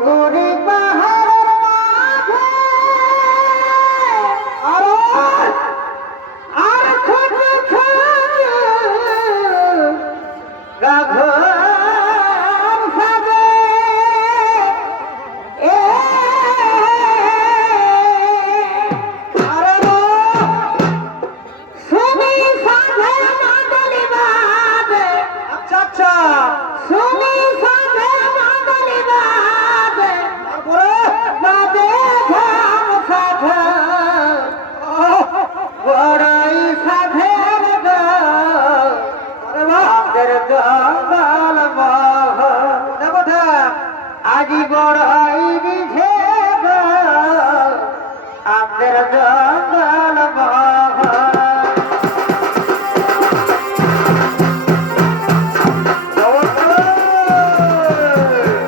ওগরে পাহাড়ের মাঝে আর ছোট ছোট গাঘর সাজে এ আরে সুমি সাধে মাদলি বাজে আচ্ছা আচ্ছা সুমি সাধে মাদলি বাজে বাজে ঘাম সাধে বড়াই সাধের গাছের জঙ্গল মহ আজি বড়াই